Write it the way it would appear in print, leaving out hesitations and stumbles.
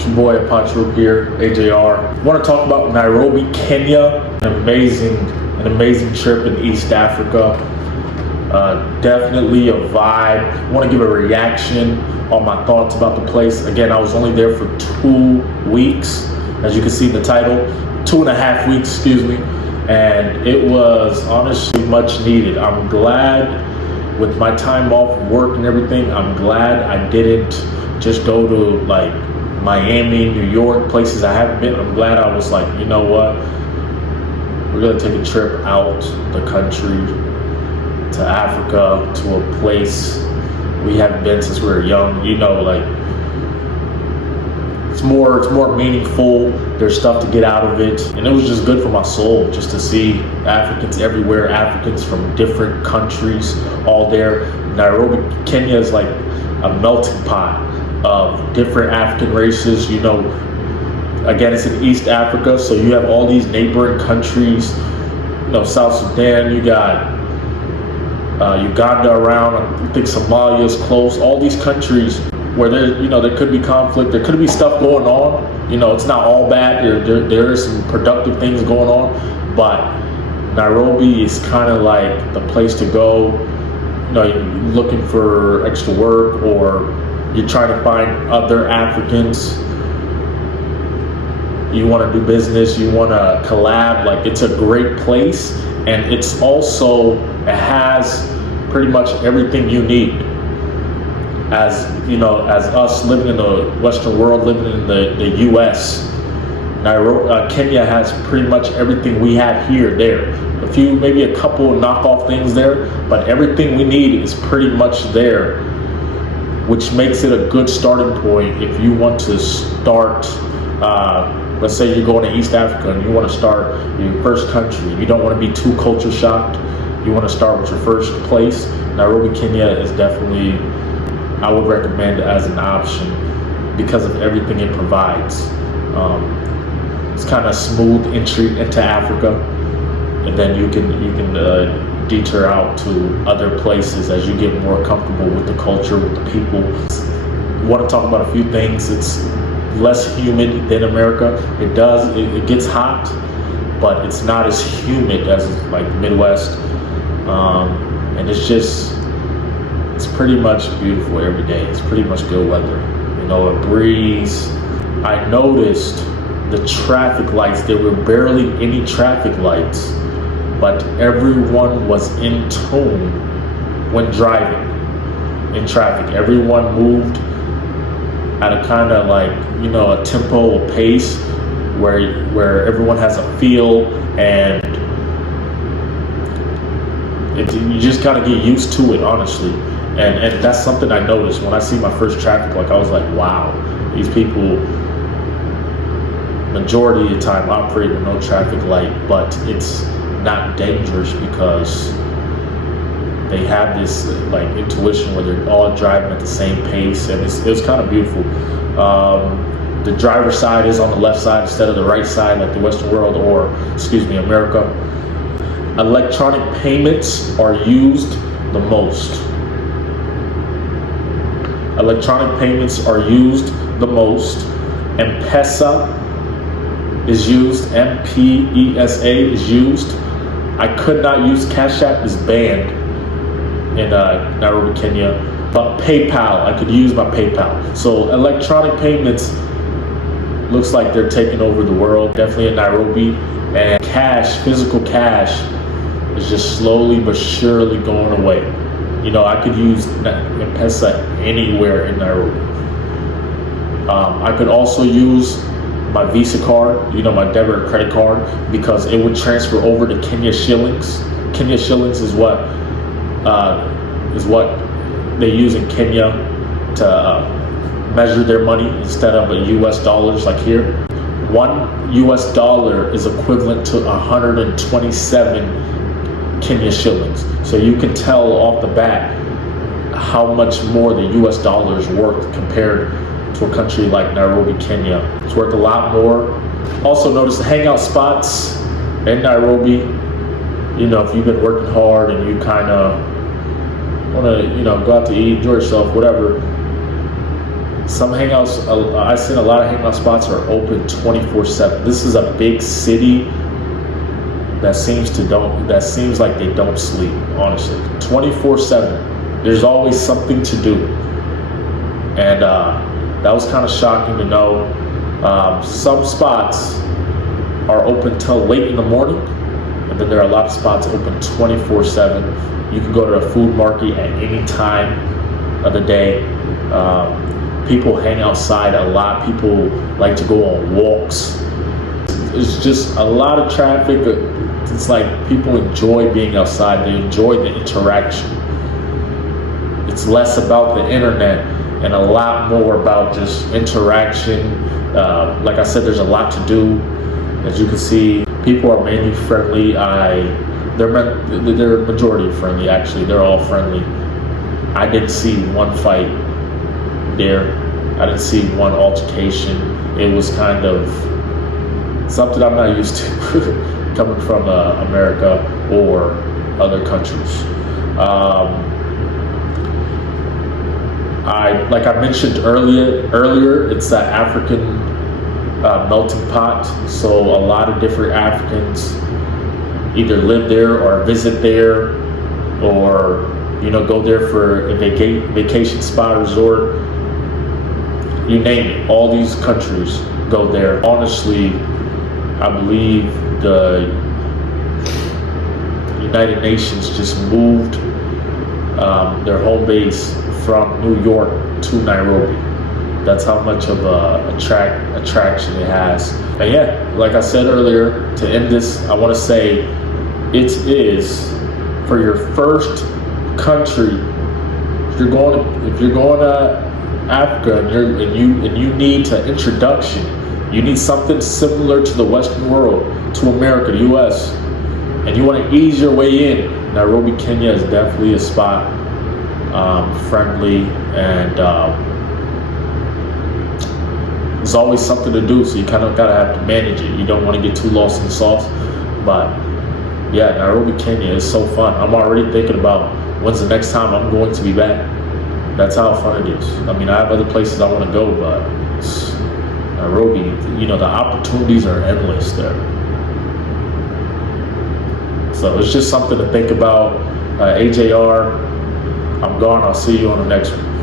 It's your boy Apache here, AJR. I want to talk about Nairobi, Kenya. An amazing trip in East Africa. Definitely a vibe. I want to give a reaction on my thoughts about the place. Again, I was only there for 2 weeks, as you can see in the title, 2.5 weeks, excuse me. And it was honestly much needed. I'm glad with my time off work and everything, I'm glad I didn't just go to like Miami, New York, places I haven't been. I'm glad I was like, you know what? We're gonna take a trip out the country to Africa, to a place we haven't been since we were young. You know, like it's more meaningful. There's stuff to get out of it, and it was just good for my soul just to see Africans everywhere, Africans from different countries, all there. Nairobi, Kenya is like a melting pot of different African races. You know, again, it's in East Africa, so you have all these neighboring countries. You know, South Sudan, you got Uganda around. I think Somalia is close. All these countries where there could be conflict, there could be stuff going on. You know, it's not all bad. There are some productive things going on, but Nairobi is kind of like the place to go. You know, you're looking for extra work, or you're trying to find other Africans. You want to do business, you want to collab. Like, it's a great place, and it has pretty much everything you need. As you know, as us living in the Western world, living in the U.S., Kenya has pretty much everything we have here. There, maybe a couple of knockoff things there, but everything we need is pretty much there, which makes it a good starting point if you want to start. Let's say you're going to East Africa and you want to start your first country. You don't want to be too culture shocked. You want to start with your first place. Nairobi, Kenya is definitely, I would recommend as an option because of everything it provides. It's kind of smooth entry into Africa, and then you can detour out to other places as you get more comfortable with the culture, with the people. I want to talk about a few things. It's less humid than America. It gets hot, but it's not as humid as like the Midwest, and it's pretty much beautiful every day. It's pretty much good weather. You know, a breeze. I noticed the traffic lights. There were barely any traffic lights, but everyone was in tune when driving in traffic. Everyone moved at a kind of like, you know, a tempo, a pace where everyone has a feel, and you just gotta get used to it, honestly. And that's something I noticed when I see my first traffic light. I was like, wow, these people majority of the time operate with no traffic light, but it's not dangerous because they have this like intuition where they're all driving at the same pace, and it was kind of beautiful. The driver's side is on the left side instead of the right side, like the Western world, or excuse me, America. Electronic payments are used the most. Electronic payments are used the most. M-Pesa is used. M-P-E-S-A is used. I could not use Cash App, is banned in Nairobi, Kenya. But PayPal, I could use my PayPal. So electronic payments looks like they're taking over the world, definitely in Nairobi. And cash, physical cash, is just slowly but surely going away. You know, I could use M-Pesa anywhere in Nairobi. I could also use my Visa card, you know, my debit or credit card, because it would transfer over to Kenya shillings. Kenya shillings is what they use in Kenya to measure their money instead of US dollars like here. $1 US is equivalent to 127 Kenya shillings. So you can tell off the bat how much more the US dollar is worth compared to a country like Nairobi, Kenya. It's worth a lot more. Also notice the hangout spots in Nairobi. You know, if you've been working hard and you kind of want to, you know, go out to eat, enjoy yourself, whatever, Some hangouts, I've seen a lot of hangout spots are open 24/7. This is a big city that seems like they don't sleep, honestly. 24/7. There's always something to do. And that was kind of shocking to know. Some spots are open till late in the morning, and then there are a lot of spots open 24/7. You can go to a food market at any time of the day. People hang outside a lot. People like to go on walks. It's just a lot of traffic. It's like people enjoy being outside. They enjoy the interaction. It's less about the internet and a lot more about just interaction. Like I said, there's a lot to do. As you can see, people are mainly friendly. They're majority friendly, actually. They're all friendly. I didn't see one fight there. I didn't see one altercation. It was kind of something I'm not used to coming from America or other countries. Like I mentioned earlier, it's an African melting pot. So a lot of different Africans either live there or visit there, or go there for a vacation spa resort. You name it. All these countries go there. Honestly, I believe the United Nations just moved their home base from New York to Nairobi. That's how much of a attraction it has. And yeah, like I said earlier, to end this, I want to say it is for your first country. If you're going to Africa and you need an introduction, you need something similar to the Western world, to America, the U.S., and you want to ease your way in, Nairobi, Kenya is definitely a spot. Friendly, and there's always something to do, so you kind of gotta have to manage it. You don't want to get too lost in the sauce. But yeah, Nairobi, Kenya is so fun. I'm already thinking about when's the next time I'm going to be back. That's how fun it is. I mean, I have other places I want to go, but Nairobi, the opportunities are endless there. So it's just something to think about. AJR, I'm gone. I'll see you on the next one.